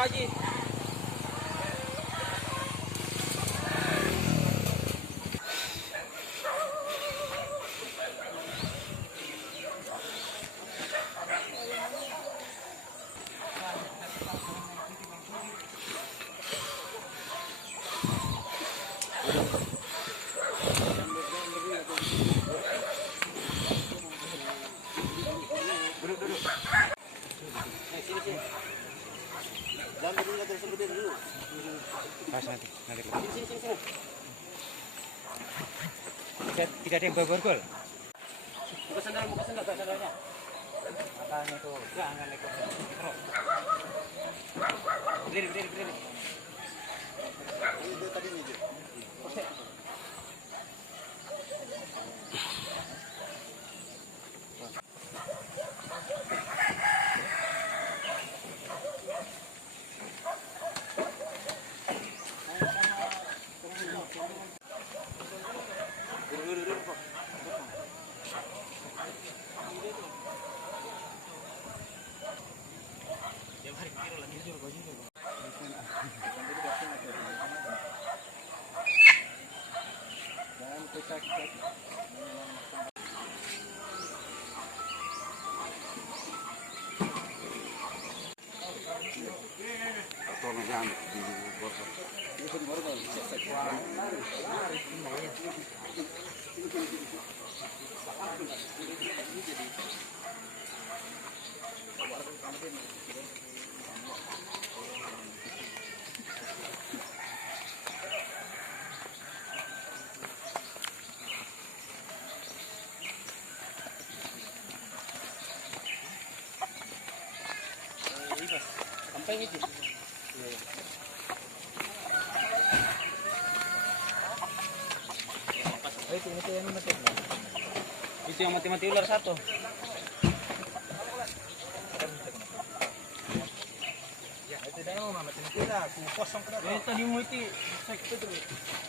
Kaji. Duduk. Sini. Jangan berdiri terus berdiri dulu. Pas nanti. Sini. Tidak ada yang borgol. Buka sandalnya. Makanya tuh, jangan ikut. Berdiri. Ini tadi nih. Duduk kok. Dia mari kira lagi baju. Dan kita tolong jangan di borgol. Ini di borgol. Sampai gitu. Itu yang mati. Itu yang mati ular satu. Ya, itu dah mau mati kita, kosong kena. Ini tadi mau itu sekte terus.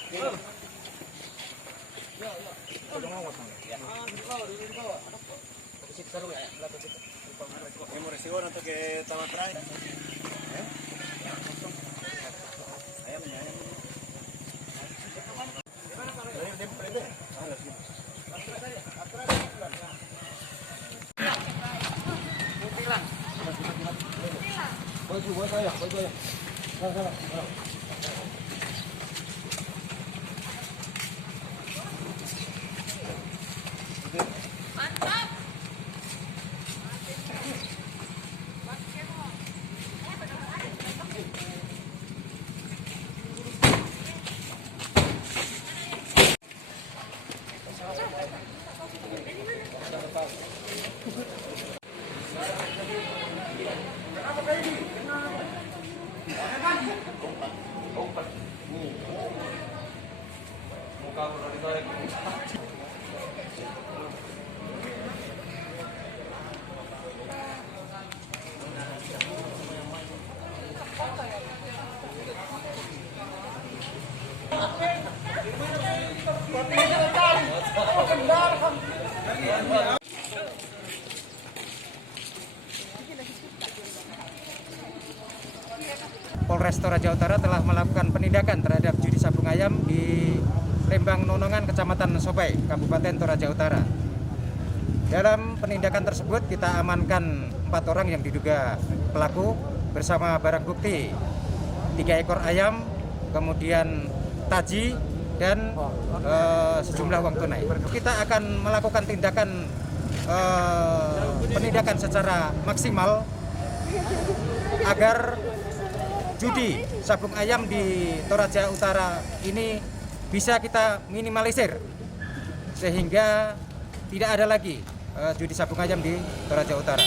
Ya. Sudah mau kosong. Ya. Di bawah. Siksa dulu ya, belakang situ. Hemos recibido tanto que estaba atrás. Ayamnya. Prende. Voy saya. Sana. Polres Toraja Utara telah melakukan penindakan terhadap judi sabung ayam di Lembang Nonongan, Kecamatan Sobai, Kabupaten Toraja Utara. Dalam penindakan tersebut kita amankan 4 orang yang diduga pelaku bersama barang bukti 3 ekor ayam, kemudian taji dan sejumlah uang tunai. Kita akan melakukan tindakan penindakan secara maksimal agar judi sabung ayam di Toraja Utara ini bisa kita minimalisir sehingga tidak ada lagi judi sabung ayam di Toraja Utara.